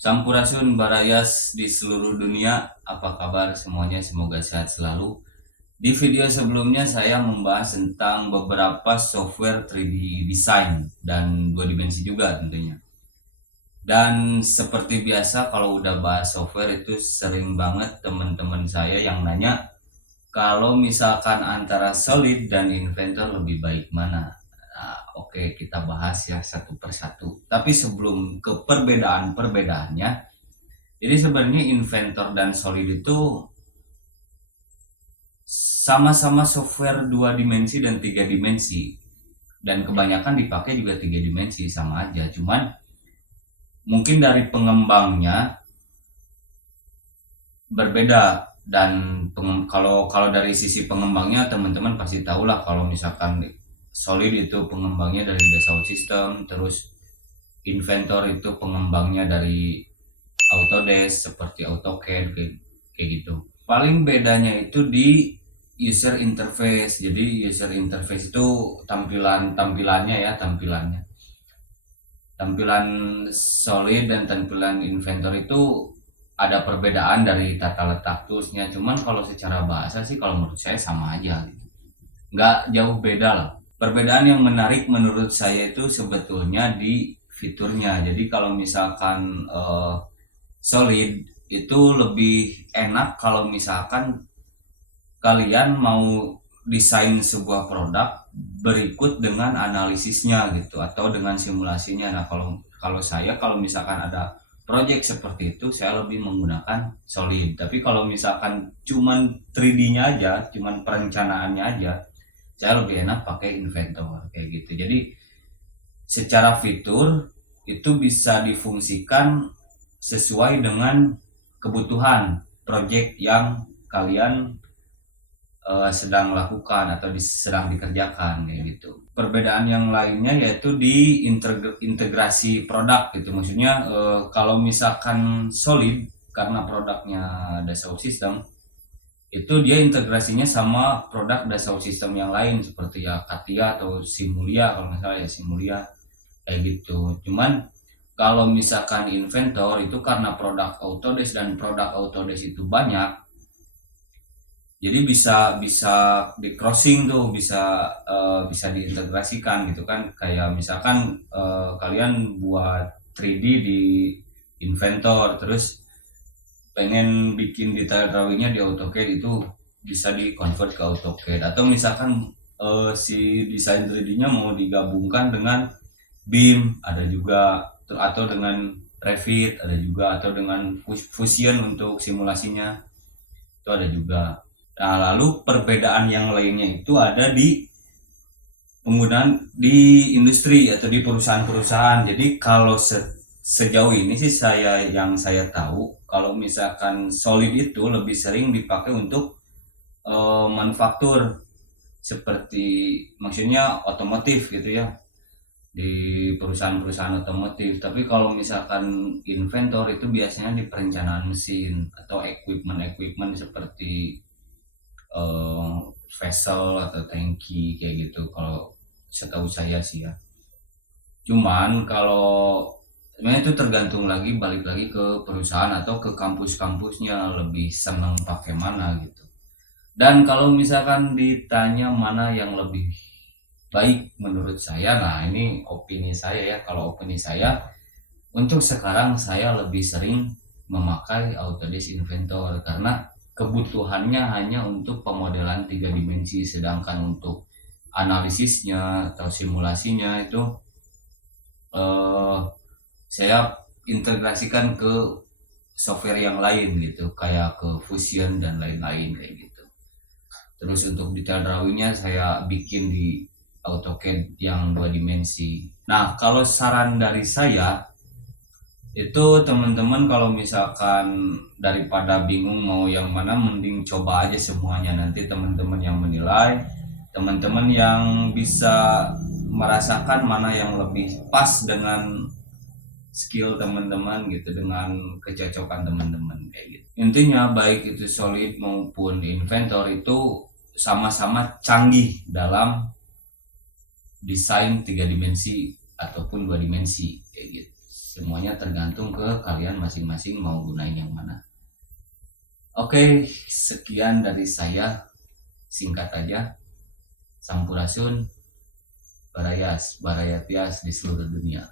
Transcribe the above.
Sampurasun Barayas di seluruh dunia, apa kabar semuanya? Semoga sehat selalu. Di video sebelumnya saya membahas tentang beberapa software 3D design dan dua dimensi juga tentunya. Dan seperti biasa kalau udah bahas software itu sering banget teman-teman saya yang nanya kalau misalkan antara Solid dan Inventor lebih baik mana. Nah, oke, kita bahas ya satu persatu. Tapi sebelum ke perbedaan-perbedaannya, jadi sebenarnya Inventor dan Solid itu sama-sama software dua dimensi dan tiga dimensi, dan kebanyakan dipakai juga tiga dimensi sama aja. Cuman mungkin dari pengembangnya berbeda, dan kalau kalau dari sisi pengembangnya teman-teman pasti tahu lah, kalau misalkan Solid itu pengembangnya dari Dassault System, terus Inventor itu pengembangnya dari Autodesk seperti AutoCAD kayak gitu. Paling bedanya itu di user interface. Jadi user interface itu tampilannya ya, tampilan Solid dan tampilan Inventor itu ada perbedaan dari tata letak toolsnya. Cuman kalau secara bahasa sih kalau menurut saya sama aja gitu, nggak jauh beda lah. Perbedaan yang menarik menurut saya itu sebetulnya di fiturnya. Jadi kalau misalkan Solid itu lebih enak kalau misalkan kalian mau desain sebuah produk berikut dengan analisisnya gitu atau dengan simulasinya. Nah, kalau misalkan ada project seperti itu, saya lebih menggunakan Solid. Tapi kalau misalkan cuman 3D-nya aja, cuman perencanaannya aja, saya lebih enak pakai Inventor kayak gitu. Jadi secara fitur itu bisa difungsikan sesuai dengan kebutuhan project yang kalian sedang lakukan atau sedang dikerjakan kayak gitu. Perbedaan yang lainnya yaitu di integrasi produk gitu. Maksudnya kalau misalkan Solid karena produknya Dassault System, itu dia integrasinya sama produk Dassault System yang lain seperti ya Katia atau Simulia, kalau nggak salah ya Simulia kayak gitu. Cuman kalau misalkan Inventor itu karena produk Autodesk dan produk Autodesk itu banyak, jadi bisa bisa di crossing tuh, bisa diintegrasikan gitu kan. Kayak misalkan kalian buat 3D di Inventor, terus pengen bikin detail drawingnya di AutoCAD, itu bisa di convert ke AutoCAD. Atau misalkan si desain 3D-nya mau digabungkan dengan BIM ada juga, atau dengan Revit ada juga, atau dengan Fusion untuk simulasinya itu ada juga. Nah, lalu perbedaan yang lainnya itu ada di penggunaan di industri atau di perusahaan-perusahaan. Jadi kalau sejauh ini sih saya tahu, kalau misalkan Solid itu lebih sering dipakai untuk manufaktur, seperti maksudnya otomotif gitu ya, di perusahaan-perusahaan otomotif. Tapi kalau misalkan Inventor itu biasanya di perencanaan mesin atau equipment seperti eh, vessel atau tangki kayak gitu, kalau setahu saya sih ya. Cuman kalau sebenarnya itu tergantung lagi, balik lagi ke perusahaan atau ke kampus-kampusnya lebih senang pakai mana gitu. Dan kalau misalkan ditanya mana yang lebih baik menurut saya, nah ini opini saya ya. Kalau opini saya, untuk sekarang saya lebih sering memakai Autodesk Inventor karena kebutuhannya hanya untuk pemodelan tiga dimensi, sedangkan untuk analisisnya atau simulasinya itu eh, saya integrasikan ke software yang lain gitu, kayak ke Fusion dan lain-lain kayak gitu. Terus untuk detail drawingnya saya bikin di AutoCAD yang dua dimensi. Nah, kalau saran dari saya itu, teman-teman kalau misalkan daripada bingung mau yang mana, mending coba aja semuanya, nanti teman-teman yang menilai, teman-teman yang bisa merasakan mana yang lebih pas dengan skill teman-teman gitu, dengan kecocokan teman-teman kayak gitu. Intinya baik itu Solid maupun Inventor itu sama-sama canggih dalam desain tiga dimensi ataupun dua dimensi kayak gitu. semuanya tergantung ke kalian masing-masing mau gunain yang mana. Oke, sekian dari saya, singkat aja. Sampurasun, barayas, barayatias di seluruh dunia.